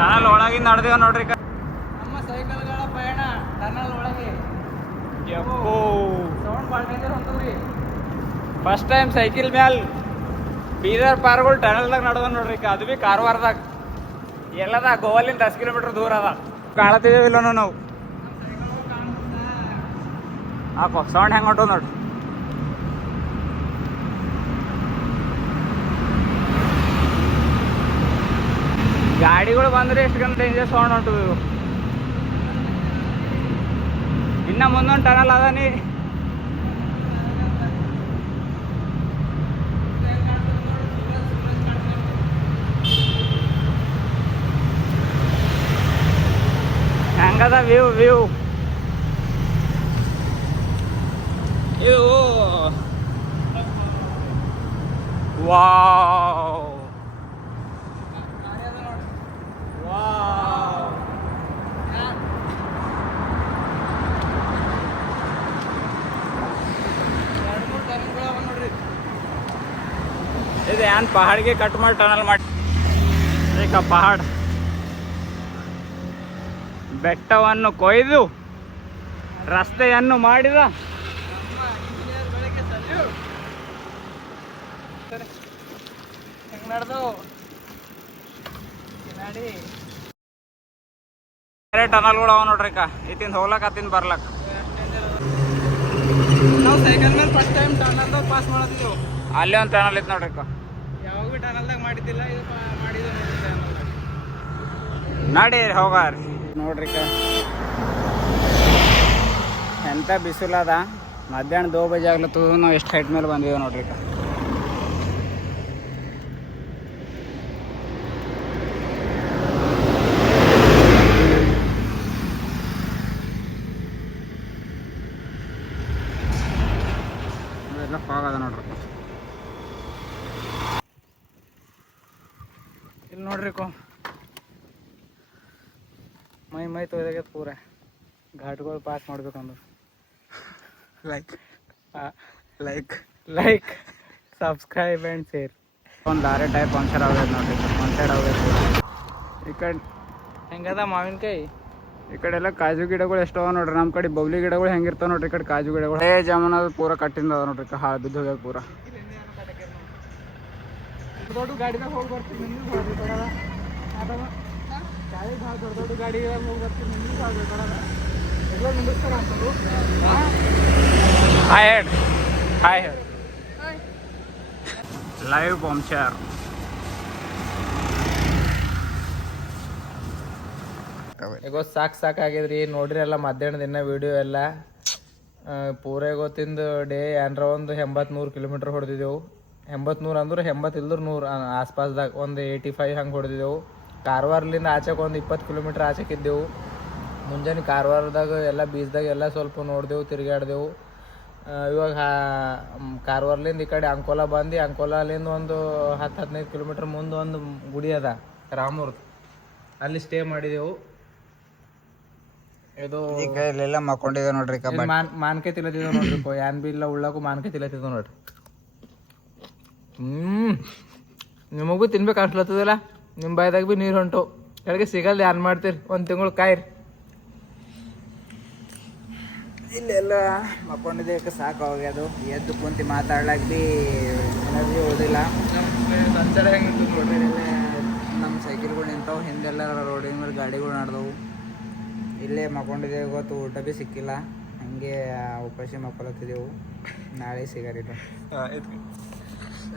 Tunnel ಒಳಗಿಂದ ನಡೆದೇವ ನೋಡ್ರಿ. ನಮ್ಮ ಸೈಕಲ್ಗಳ ಪಯಣ ಟನಲ್ ಒಳಗೆ. ಸೌಂಡ್ ಭಾಳ ಡೇಂಜರ್ ಹೊಂಟದ್ರಿ. ಫಸ್ಟ್ ಟೈಮ್ ಸೈಕಲ್ ಮ್ಯಾಲ ಬೀದರ್ ಪಾರ್ಗಳು ಟನಲ್ದಾಗ ನಡೆದ ನೋಡ್ರಿ. ಅದು ಭೀ ಕಾರವಾರದಾಗ ಎಲ್ಲದ ಗೋವಾಲಿಂದ 10 ಕಿಲೋಮೀಟರ್ ದೂರ ಅದ. ಕಾಣತಿದ್ದೇವಿಲ್ಲ ನಾವು. ಹಾಕೋ ಸೌಂಡ್ ಹೆಂಗೆ ಹೊಂಟದ ನೋಡ್ರಿ. ಗಾಡಿಗಳು ಬಂದ್ರೆ ಎಷ್ಟು ಗಂಟೆ ಡೇಂಜರ್ ಸೌಂಡ್ ಹೊಂಟದು. ಇನ್ನ ಮುಂದೊಂದು ಟನಲ್ ಅದ ನೀ. ಹೆಂಗದ ವ್ಯೂ ಇದು ವಾವ್ ಇದು ಏನ್ ಪಹಾಡ್ಗೆ ಕಟ್ ಮಾಡಿ ಟನಲ್ ಮಾಡಿ ಈಗ ಪಹಾಡ್ ಬೆಟ್ಟವನ್ನು ಕೊಯ್ದು ರಸ್ತೆಯನ್ನು ಮಾಡಿದ ಟನಲ್ಗಳು ಅವ ನೋಡ್ರಿ. ಇತ್ತಿಂದ ಹೋಗ್ಲಕ್ ಅತ್ತಿಂದ ಬರ್ಲಕ್. ನಾವು ಸೈಕಲ್ ಮೇಲೆ ಫಸ್ಟ್ ಟೈಮ್ ಟನಲ್ದಾಗ ಪಾಸ್ ಮಾಡತ್ತಿದ್ದೆವು. ಅಲ್ಲೇ ಒಂದು ಟನಲ್ ಇತ್ತು ನೋಡ್ರಿ. ಯಾವಾಗ ಭೀ ಟನಲ್ದಾಗ ಮಾಡಿದ್ದಿಲ್ಲ, ಇದು ಮಾಡಿದ್ದು ನಡಿ ಹೋಗಾರಿ ನೋಡ್ರಿ. ಎಂತ ಬಿಸಿಲದ. ಮಧ್ಯಾಹ್ನ 2 ಬಜೆ ಆಗ್ಲತ್ತು. ನಾವು ಎಷ್ಟು ಹೈಟ್ ಮೇಲೆ ಬಂದಿದ್ದೇವೆ ನೋಡ್ರಿ. ಎಲ್ಲ ಫಾಗ್ ಅದ ನೋಡ್ರಿ. ಇಲ್ಲಿ ನೋಡ್ರಿ ಮೈ ತೊಯ್ದಾಗ್ಯದ ಪೂರ. ಘಾಟ್ಗಳು ಪಾಸ್ ಮಾಡ್ಬೇಕಂದ್ರೆ ಲೈಕ್ ಸಬ್ಸ್ಕ್ರೈಬ್ ಆ್ಯಂಡ್ ಶೇರ್. ಒಂದು ಲಾರಿ ಟೈಪ್ ಪಂಕ್ಚರ್ ಆಗೈತೆ ನೋಡ್ರಿ. ಪಂಕ್ಚರ್ ಆಗೈತೆ. ಈ ಕಡೆ ಹೆಂಗದ ಮಾವಿನಕಾಯಿ. ಈ ಕಡೆ ಎಲ್ಲ ಕಾಜು ಗಿಡಗಳು ಎಷ್ಟವ ನೋಡ್ರಿ. ನಮ್ಮ ಕಡೆ ಬೌಲಿ ಗಿಡಗಳು ಹೆಂಗಿರ್ತಾವ ನೋಡ್ರಿ. ಈ ಕಡೆ ಕಾಜು ಗಿಡಗಳು ಜಾಮೂನ್ ಅದು ಪೂರ ಕಟ್ಟಿಂದ ಅದ ನೋಡ್ರಿ. ಹಾಳು ಬಿದ್ದು ಹೋಗ್ಯಾವ ಪೂರ. ದೊಡ್ಡ ಗಾಡಿದಾಗ ಹೋಗಿ ಬರ್ತೀವಿ. ದೊಡ್ಡ ಗಾಡಿಗೆ ಹೋಗಿ ಬರ್ತೀವಿ. ಎಲ್ಲ ನಿಂದಿಸ್ತಾರ ಅಂತಂದು. Hi live puncture. ಈಗ ಸಾಕಾಗಿದ್ರಿ ನೋಡ್ರಿ ಎಲ್ಲ. ಮಧ್ಯಾಹ್ನದ ಇನ್ನ ವಿಡಿಯೋ ಎಲ್ಲ ಪೂರ ಗೊತ್ತಿಂದು ಡೇ ಏನ್ರ ಒಂದು 80-100 ಕಿಲೋಮೀಟರ್ ಹೊಡೆದಿದ್ದೆವು. 80-100 ಅಂದ್ರೆ 80 ಇಲ್ದ್ರು 100 ಆಸ್ಪಾಸ್ದಾಗ ಒಂದು 85 ಹಂಗೆ ಹೊಡೆದಿದ್ದೆವು. ಕಾರವಾರಲಿಂದ ಆಚೆಗೆ ಒಂದು 20 ಕಿಲೋಮೀಟ್ರ್ ಆಚೆಕಿದ್ದೆವು. ಮುಂಜಾನೆ ಕಾರವಾರದಾಗ ಎಲ್ಲ ಬೀಚ್ದಾಗ ಎಲ್ಲ ಸ್ವಲ್ಪ ನೋಡಿದೆವು, ತಿರುಗಾಡ್ದೆವು. ಇವಾಗ ಕಾರವಾರಲಿಂದ ಈ ಕಡೆ ಅಂಕೋಲಾ ಬಂದು ಅಂಕೋಲಾಲಿಂದ ಒಂದು 10-15 ಕಿಲೋಮೀಟ್ರ್ ಮುಂದೆ ಒಂದು ಗುಡಿ ಅದ ರಾಮೂರ್ದು. ಅಲ್ಲಿ ಸ್ಟೇ ಮಾಡಿದೆವು. ಇದು ಇಲ್ಲೆಲ್ಲ ಮಕ್ಕೊಂಡಿದೆ ನೋಡ್ರಿ. ಮಾನ್ಕಾಯಿ ತಿಲ್ಲತ್ತಿದ್ದೇವೆ ನೋಡ್ರಿ. ಏನ್ ಬಿ ಇಲ್ಲ ಉಳ್ಳಾಕು ಮಾನ್ಕಾಯಿ ತಿಲ್ಲತ್ತಿದ್ದೇವೆ ನೋಡ್ರಿ. ನಿಮಗೂ ಭೀ ತಿನ್ಬೇಕು ಅನ್ಸ್ಲತ್ತದಲ್ಲ. ನಿಮ್ಮ ಬಾಯ್ದಾಗ ಭೀ ನೀರು ಹೊಂಟು. ಕೆಳಗೆ ಸಿಗಲ್ದು ಏನ್ ಮಾಡ್ತೀರಿ? 1 ತಿಂಗಳು ಕಾಯಿರಿ. ಇಲ್ಲೆಲ್ಲ ಮಕ್ಕೊಂಡಿದ್ದೆ. ಸಾಕು ಹೋಗ್ಯದು. ಎದ್ದು ಕುಂತು ಮಾತಾಡ್ಲಾಕ ಭೀ ಎನರ್ಜಿ ಓದಿಲ್ಲ. ಸಂಚಾರ ಹೆಂಗಿತ್ತು ನೋಡ್ರಿ. ನಮ್ಮ ಸೈಕಲ್ಗಳು ನಿಂತಾವು. ಹಿಂದೆಲ್ಲ ರೋಡಿನ ಮೇಲೆ ಗಾಡಿಗಳು ನಡೆದವು. ಇಲ್ಲೇ ಮಕ್ಕೊಂಡಿದ್ದೇವೆ. ಇವತ್ತು ಊಟ ಭೀ ಸಿಕ್ಕಿಲ್ಲ. ಹಂಗೆ ಉಪಾಸಿ ಮಕ್ಕೊಳತ್ತಿದ್ದೆವು. ನಾಳೆ ಸಿಗರಿಲ್ಲ.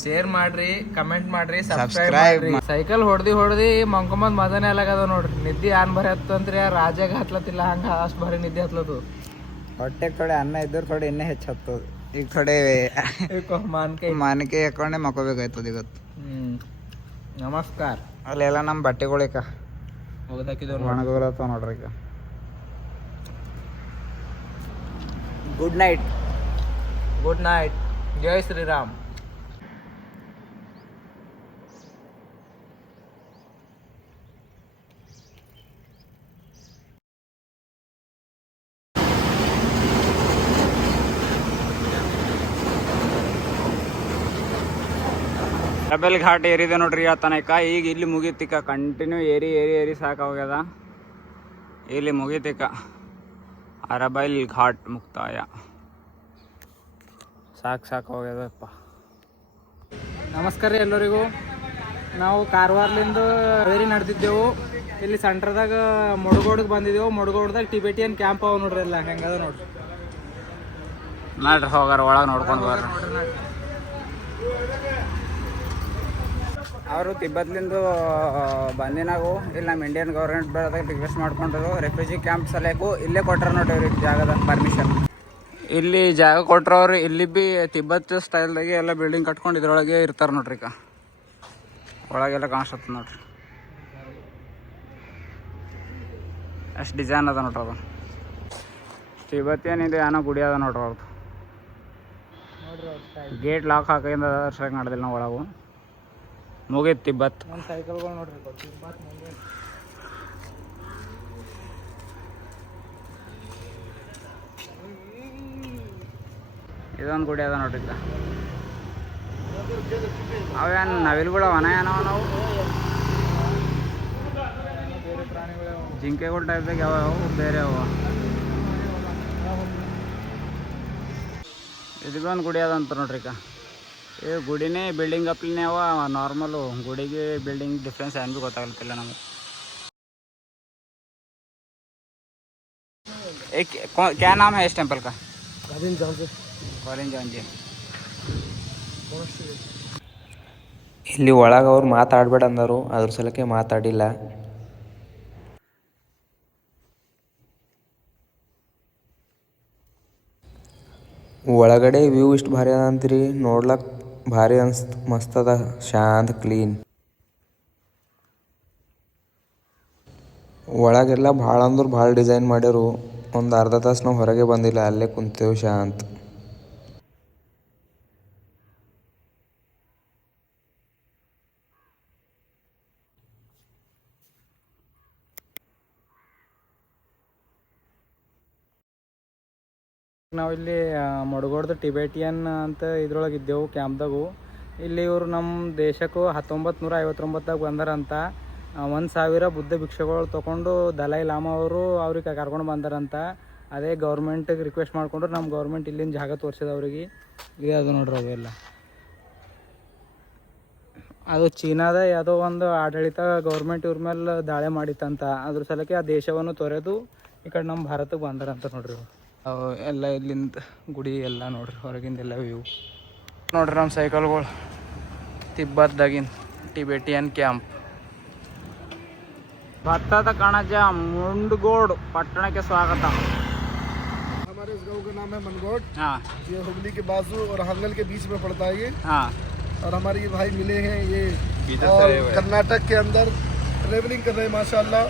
ಶೇರ್ ಮಾಡ್ರಿ, ಕಮೆಂಟ್ ಮಾಡ್ರಿ, ಸಬ್ಸ್ಕ್ರೈಬ್ ಮಾಡ್ರಿ. ಸೈಕಲ್ ಹೊಡ್ದಿ ಮಂಕೊಂಬಂದ್ ಮದನೇ ಅಲಾಗದ ನೋಡ್ರಿ. ನಿದ್ದೆ ಆನ್ ಬರೀ ಹತ್ತಂತ್ರಿ. ರಾಜಾಗ ಹತ್ಲತ್ತಿಲ್ಲ ಹಂಗ ಅಷ್ಟು ಭಾರಿ ನಿದ್ದೆ ಹತ್ಲತ್ತು. ಹೊಟ್ಟೆ ಕಡೆ ಅನ್ನ ಇದ್ದರು ಕಡೆ ಇನ್ನೇ ಹೆಚ್ಚು ಹತ್ತದ. ಈಗ ಕಡೆ ಮಾನ್ಕಾಯಿ ಹಾಕೊಂಡೆ ಮಕ್ಕೋಬೇಕಾಯ್ತದ ಇವತ್ತು. ನಮಸ್ಕಾರ. ಅಲ್ಲೆಲ್ಲ ನಮ್ಮ ಬಟ್ಟೆಗಳಿಕ ಹೋಗದಾಕಿದ್ದೇವೆ ಒಣಗೋಲತ್ತಾವ ನೋಡ್ರಿ. ಈಗ ಗುಡ್ ನೈಟ್. ಜೈ ಶ್ರೀರಾಮ್. ಅರಬೈಲ್ ಘಾಟ್ ಏರಿದೆ ನೋಡ್ರಿ ತನಕ. ಈಗ ಇಲ್ಲಿ ಮುಗೀತಿಕ, ಕಂಟಿನ್ಯೂ ಏರಿ ಏರಿ ಏರಿ ಸಾಕಾಗ್ಯದ. ಇಲ್ಲಿ ಮುಗೀತಿಕ ಅರಬೈಲ್ ಘಾಟ್ ಮುಕ್ತಾಯ. ಸಾಕು ಹೋಗ್ಯದಪ್ಪ. ನಮಸ್ಕಾರ ರೀ ಎಲ್ಲರಿಗೂ. ನಾವು ಕಾರವಾರಲಿಂದ ಬೇರೆ ನಡೆದಿದ್ದೆವು. ಇಲ್ಲಿ ಸೆಂಟ್ರದಾಗ ಮುಡಗೋಡಿಗೆ ಬಂದಿದ್ದೆವು. ಮುಡಗೋಡ್ದಾಗ ಟಿಬೆಟಿಯನ್ ಕ್ಯಾಂಪ್ ಅವ ನೋಡ್ರಿ. ಎಲ್ಲ ಹೆಂಗದ ನೋಡ್ರಿ. ನೋಡ್ರಿ ಹೋಗಾರ ಒಳಗೆ ನೋಡ್ಕೊಂಡು ಬರ್ರಿ. ಅವರು ತಿಬ್ಬತ್ಲಿಂದ ಬಂದಿನಾಗು ಇಲ್ಲಿ ನಮ್ಮ ಇಂಡಿಯನ್ ಗೌರ್ಮೆಂಟ್ ಬರೋದಾಗ ರಿಕ್ವೆಸ್ಟ್ ಮಾಡ್ಕೊಂಡ್ರು. ರೆಫ್ಯೂಜಿ ಕ್ಯಾಂಪ್ ಸಲಹೆಗೂ ಇಲ್ಲೇ ಕೊಟ್ಟಾರ ನೋಡ್ರಿ ಅವ್ರಿಗೆ ಜಾಗದ ಪರ್ಮಿಷನ್. ಇಲ್ಲಿ ಜಾಗ ಕೊಟ್ರವ್ರು. ಇಲ್ಲಿ ಬಿ ತಿಬ್ಬತ್ ಸ್ಟೈಲ್ದಾಗೆ ಎಲ್ಲ ಬಿಲ್ಡಿಂಗ್ ಕಟ್ಕೊಂಡು ಇದ್ರೊಳಗೆ ಇರ್ತಾರೆ ನೋಡ್ರಿ. ಈಗ ಒಳಗೆಲ್ಲ ಕಾಣಿಸ್ತದೆ ನೋಡ್ರಿ. ಅಷ್ಟು ಡಿಸೈನ್ ಅದ ನೋಡ್ರಿ. ಅದು ತಿಬ್ಬತ್ತೇನಿದೆ ಏನೋ ಗುಡಿ ಅದ ನೋಡ್ರಿ ಅವ್ರದ್ದು. ಗೇಟ್ ಲಾಕ್ ಹಾಕಿಂದ ಅರ್ಸಕ್ಕೆ ನಡೆದಿಲ್ಲ ನಾವು ಒಳಗು. ಮುಗೀತು ತಿಬ್ಬತ್. ಒಂದು ಸೈಕಲ್ಗಳು ನೋಡ್ರಿ. ಇದೊಂದು ಗುಡಿ ಅದ ನೋಡ್ರಿ. ಈಗ ಅವೇನು ನವಿಲುಗಳು ಅವನ ಏನೋ ನಾವು ಬೇರೆ ಪ್ರಾಣಿಗಳು ಜಿಂಕೆಗಳು ಟೈಪ್ದಾಗ ಯಾವ ಬೇರೆ ಅವ. ಇದೊಂದು ಗುಡಿ ಅದ ಅಂತ ನೋಡ್ರಿ. ಈಗ ಇದು ಗುಡಿನೇ ಬಿಲ್ಡಿಂಗ್ ಅಪ್ಲಿನೇ ಅವ. ನಾರ್ಮಲು ಗುಡಿಗೆ ಬಿಲ್ಡಿಂಗ್ ಡಿಫ್ರೆನ್ಸ್ ಏನು ಭೀ ಗೊತ್ತಾಗಲಿಕ್ಕಿಲ್ಲ ನಮಗೆ. क्या नाम है इस टेम्पल का? कॉलिन जॉन्जी. ಇಲ್ಲಿ ಒಳಗೆ ಅವ್ರು ಮಾತಾಡಬೇಡ ಅಂದರು. ಅದ್ರ ಸಲಕ್ಕೆ ಮಾತಾಡಿಲ್ಲ. ಒಳಗಡೆ ವ್ಯೂ ಇಷ್ಟು ಭಾರಿ ಅದ ಅಂತೀರಿ. ನೋಡ್ಲಕ್ಕೆ ಭಾರಿ ಮಸ್ತ್ ಅದ. ಶಾಂತ ಕ್ಲೀನ್. ಒಳಗೆಲ್ಲ ಭಾಳ ಅಂದ್ರೆ ಭಾಳ ಡಿಸೈನ್ ಮಾಡ್ಯಾರು. ಒಂದು ಅರ್ಧ ತಾಸು ನಾವು ಹೊರಗೆ ಬಂದಿಲ್ಲ, ಅಲ್ಲೇ ಕುಂತೇವು ಶಾಂತ. ನಾವಿಲ್ಲಿ ಮುಡಗೋಡ್ದು ಟಿಬೆಟಿಯನ್ ಅಂತ ಇದ್ರೊಳಗೆ ಇದ್ದೆವು ಕ್ಯಾಂಪ್ದಾಗು. ಇಲ್ಲಿ ಇವರು ನಮ್ಮ ದೇಶಕ್ಕೂ 1959ದಾಗ ಬಂದಾರಂತ. 1,000 ಬುದ್ಧ ಭಿಕ್ಷುಗಳು ತೊಗೊಂಡು ದಲೈ ಲಾಮಾ ಅವರು ಅವ್ರಿಗೆ ಕರ್ಕೊಂಡು ಬಂದಾರಂತ. ಅದೇ ಗೌರ್ಮೆಂಟಿಗೆ ರಿಕ್ವೆಸ್ಟ್ ಮಾಡ್ಕೊಂಡ್ರು. ನಮ್ಮ ಗೌರ್ಮೆಂಟ್ ಇಲ್ಲಿನ ಜಾಗ ತೋರಿಸಿದ ಅವ್ರಿಗೆ. ಇದೆ ಅದು ನೋಡ್ರಿ. ಅವೆಲ್ಲ ಅದು ಚೀನಾದ ಯಾವುದೋ ಒಂದು ಆಡಳಿತ ಗೌರ್ಮೆಂಟ್ ಇವ್ರ ಮೇಲೆ ದಾಳಿ ಮಾಡಿತ್ತಂತ. ಅದ್ರ ಸಲಕ್ಕೆ ಆ ದೇಶವನ್ನು ತೊರೆದು ಈ ಕಡೆ ನಮ್ಮ ಭಾರತಕ್ಕೆ ಬಂದಾರಂತ ನೋಡ್ರಿ. ಎಲ್ಲ ಇಲ್ಲಿಂದ ಗುಡಿ ಎಲ್ಲ ನೋಡ್ರಿ. ಹೊರಗಿಂದೆಲ್ಲ ವ್ಯೂ ನೋಡ್ರಿ. ನಮ್ಮ ಸೈಕಲ್ಗಳು ತಿಬ್ಬತ್ದಾಗಿನ ಟಿಬೆಟಿಯನ್ ಕ್ಯಾಂಪ್. ಭತ್ತದ ಕಣಜ मुंडगोड़ पटना स्वागत. हमारे इस गांव का नाम है मनगोड़. हाँ, ये हुगली के बाजू और हांगल के बीच में पड़ता है ये. हाँ. और हमारे ये भाई मिले हैं ये और कर्नाटक के अंदर ट्रेवलिंग कर रहे हैं माशाल्लाह.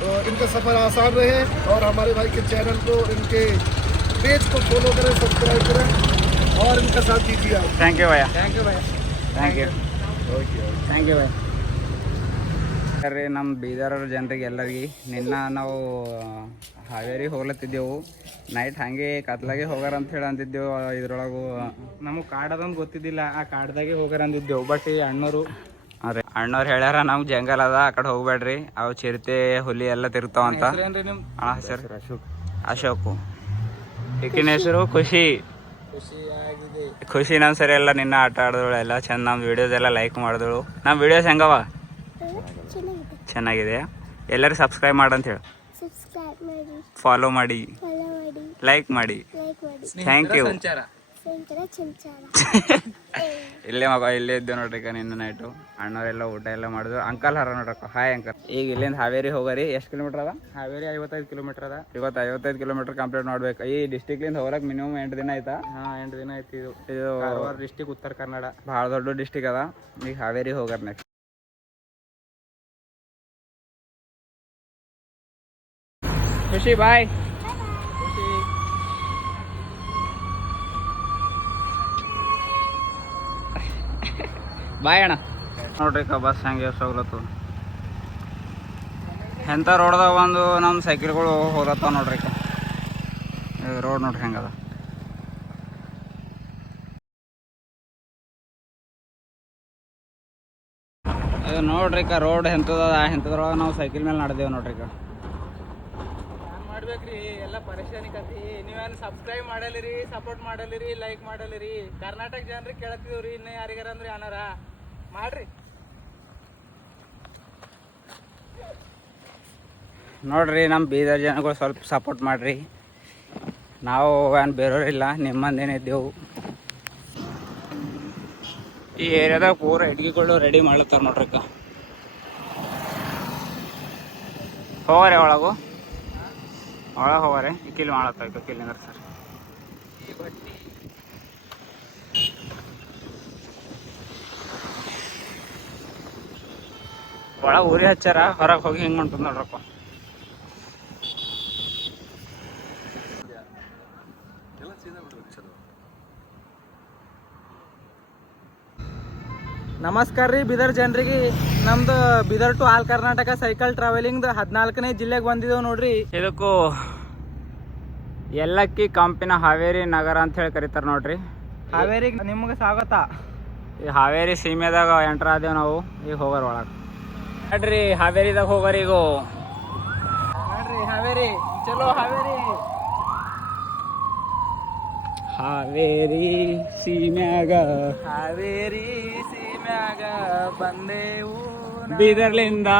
तो इनका सफ़र आसान रहे और हमारे भाई के चैनल को, इनके पेज को फॉलो करें, सब्सक्राइब करें और इनका साथ दीजिए आप. थैंक यू भैया. ಥ್ಯಾಂಕ್ ಯು ಭಯ್ಯ. Thank you. Okay. Thank you ಭಯ್ಯ. ರೀ ನಮ್ಮ ಬೀದರ್ ಜನರಿಗೆ ಎಲ್ಲರಿಗೆ ನಿನ್ನ ನಾವು ಹಾವೇರಿ ಹೋಗ್ಲತ್ತಿದ್ದೆವು. ನೈಟ್ ಹಾಗೆ ಕತ್ಲಾಗೆ ಹೋಗಾರ ಅಂತ ಹೇಳಿ ಅಂತಿದ್ದೆವು. ಇದ್ರೊಳಗು ನಮಗೆ ಕಾರ್ಡ್ ಅದಂದು ಗೊತ್ತಿದ್ದಿಲ್ಲ. ಆ ಕಾರ್ಡ್ದಾಗೆ ಹೋಗಾರ ಅಂದಿದ್ದೆವು. ಬಟ್ ಈ ಅಣ್ಣವರು ಅಣ್ಣವ್ರು ಹೇಳ್ಯಾರ ನಮ್ಗೆ ಜಂಗಲ್ ಅದ, ಆ ಕಡೆ ಹೋಗ್ಬೇಡ್ರಿ, ಅವು ಚಿರತೆ ಹುಲಿ ಎಲ್ಲ ತಿರ್ತಾವಂತ. ಹಾಂ ಸರ್, ಅಶೋಕು. ಈಕಿನ ಹೆಸರು ಖುಷಿ. ಖುಷಿ ನಮ್ಮ ಸರಿ ಎಲ್ಲ ನಿನ್ನ ಆಟ ಆಡಿದಳು ಎಲ್ಲ ಚೆಂದ. ನಮ್ಮ ವಿಡಿಯೋಸ್ ಎಲ್ಲ ಲೈಕ್ ಮಾಡಿದಳು. ನಮ್ಮ ವಿಡಿಯೋಸ್ ಹೆಂಗವ? ಚೆನ್ನಾಗಿದೆಯಾ? ಎಲ್ಲರೂ ಸಬ್ಸ್ಕ್ರೈಬ್ ಮಾಡಂತ ಹೇಳಿ, ಫಾಲೋ ಮಾಡಿ, ಲೈಕ್ ಮಾಡಿ. Thank you. ಇಲ್ಲೇ ಇಲ್ಲೇ ಇದ್ದೇವೆ ನೋಡ್ರಿ. ಈಗ ನಿನ್ನ ನೈಟು ಅಣ್ಣವರೆಲ್ಲ ಊಟ ಎಲ್ಲ ಮಾಡಿದ್ರು. ಅಂಕಲ್ ಹರ ನೋಡ್ರಕ್ಕ. Hi uncle. ಈಗ ಇಲ್ಲಿಂದ ಹಾವೇರಿ ಹೋಗರಿ. ಎಷ್ಟು ಕಿಲೋಮೀಟರ್ ಅದ? ಹಾವೇರಿ 55 ಕಿಲೋಮೀಟರ್ ಅದ. ಇವತ್ತು 55 ಕಿಲೋಮೀಟರ್ ಕಂಪ್ಲೀಟ್ ಮಾಡ್ಬೇಕು. ಈ ಡಿಸ್ಟಿಕ್ಲಿಂದ ಹೋಗಕ್ಕೆ ಮಿನಿಮಮ್ 8 ದಿನ ಆಯ್ತಾ? ಹಾಂ, 8 ದಿನ ಆಯ್ತು. ಇದು ಕಾರವಾರ ಡಿಸ್ಟಿಕ್, ಉತ್ತರ ಕನ್ನಡ. ಭಾಳ ದೊಡ್ಡ ಡಿಸ್ಟಿಕ್ ಅದ. ಈಗ ಹಾವೇರಿ ಹೋಗಾರ ನೆಕ್ಸ್ಟ್. ಖುಷಿ ಬಾಯ್. ಬಾಯ್ ಅಣ್ಣ. ನೋಡ್ರಿ ಬಸ್ ಹೆಂಗೆ ಹೋಗ್ಲತ್ತು. ಎಂಥ ರೋಡ್ದಾಗ ಒಂದು ನಮ್ಮ ಸೈಕಲ್ಗಳು ಹೋಗ್ಲತ್ತಾವ ನೋಡ್ರಿ. ರೋಡ್ ನೋಡ್ರಿ ಹೆಂಗದ. ಇದು ನೋಡ್ರಿ ರೋಡ್ ಎಂಥದ್ರೊಳಗೆ ನಾವು ಸೈಕಲ್ ಮೇಲೆ ನಡೆದೇವು ನೋಡ್ರಿ ಏನ್ ಮಾಡ್ಬೇಕ್ರಿ ಎಲ್ಲ ಪರೇಶಾನಿ ಕತಿ. ನೀವೇನು ಸಬ್ಸ್ಕ್ರೈಬ್ ಮಾಡಲಿರಿ, ಸಪೋರ್ಟ್ ಮಾಡಲಿರಿ, ಲೈಕ್ ಮಾಡಲಿರಿ. ಕರ್ನಾಟಕ ಜನರಿಗೆ ಕೇಳ್ತಿದ್ದೀವ್ರಿ, ಇನ್ನು ಯಾರಿಗಾರ ಅಂದ್ರೆ ಅನಾರ ಮಾಡ್ರಿ. ನೋಡ್ರಿ ನಮ್ಮ ಬೀದರ್ ಜನಗಳು ಸ್ವಲ್ಪ ಸಪೋರ್ಟ್ ಮಾಡಿರಿ. ನಾವು ಏನು ಬೇರೆಯವರಿಲ್ಲ, ನಿಮ್ಮಂದೇನಿದ್ದೆವು. ಈ ಏರಿಯಾದಾಗ ಪೂರ ಇಟ್ಗಿಗಳು ರೆಡಿ ಮಾಡ್ಲತ್ತಾರ ನೋಡ್ರಿ. ಹೋಗಾರೆ ಒಳಗೆ ಹೋಗಾರೆ ಕಿಲ್ ಮಾಡತ್ತ ಕಿಲ್ಲಿಂದ್ರ ಸರ್. ಒಳಗೆ ಊರಿ ಹಚ್ಚಾರ, ಹೊರಗೆ ಹೋಗಿ ಹಿಂಗೆ ಹೊಂಟದ ನೋಡ್ರಪ್ಪ. ನಮಸ್ಕಾರ ರೀ ಬೀದರ್ ಜನರಿಗೆ. ನಮ್ದು Bidar to all Karnataka cycle travelling 14ನೇ ಜಿಲ್ಲೆಗೆ ಬಂದಿದ್ದೇವೆ ನೋಡ್ರಿ. ಇದಕ್ಕೂ ಎಲ್ಲಕ್ಕಿ ಕಂಪಿನ ಹಾವೇರಿ ನಗರ ಅಂತ ಹೇಳಿ ಕರೀತಾರೆ ನೋಡ್ರಿ. ಹಾವೇರಿಗೆ ನಿಮ್ಗೆ ಸ್ವಾಗತ. ಈ ಹಾವೇರಿ ಸೀಮೆದಾಗ ಎಂಟ್ರ್ ಆದೇವು ನಾವು. ಈಗ ಹೋಗೋರು ಒಳಗೆ ನೋಡ್ರಿ, ಹಾವೇರಿದಾಗ ಹೋಗೋರಿ. ಈಗ ನೋಡ್ರಿ ಹಾವೇರಿ, ಚಲೋ ಹಾವೇರಿ. ಹಾವೇರಿ ಸೀಮ್ಯಾಗ ಹಾವೇರಿ ಸೀಮ್ಯಾಗ ಬಂದೇವು ಬೀದರ್ಲಿಂದ